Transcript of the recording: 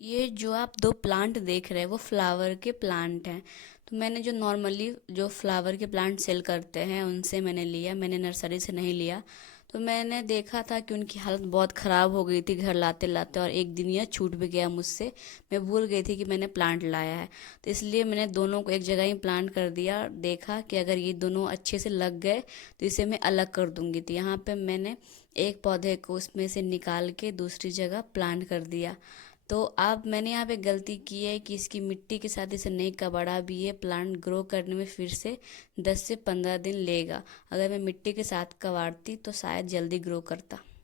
ये जो आप दो प्लांट देख रहे हैं वो फ्लावर के प्लांट हैं। तो मैंने जो नॉर्मली जो फ्लावर के प्लांट सेल करते हैं उनसे मैंने लिया, मैंने नर्सरी से नहीं लिया। तो मैंने देखा था कि उनकी हालत बहुत ख़राब हो गई थी घर लाते लाते, और एक दिन यह छूट भी गया मुझसे। मैं भूल गई थी कि मैंने प्लांट लाया है। तो इसलिए मैंने दोनों को एक जगह ही प्लांट कर दिया, और देखा कि अगर ये दोनों अच्छे से लग गए तो इसे मैं अलग कर दूंगी। तो यहाँ पे मैंने एक पौधे को उसमें से निकाल के दूसरी जगह प्लांट कर दिया। तो अब मैंने यहाँ पे गलती की है कि इसकी मिट्टी के साथ इसे नहीं कबाड़ा भी है। प्लांट ग्रो करने में फिर से 10 से 15 दिन लेगा। अगर मैं मिट्टी के साथ कबाड़ती तो शायद जल्दी ग्रो करता।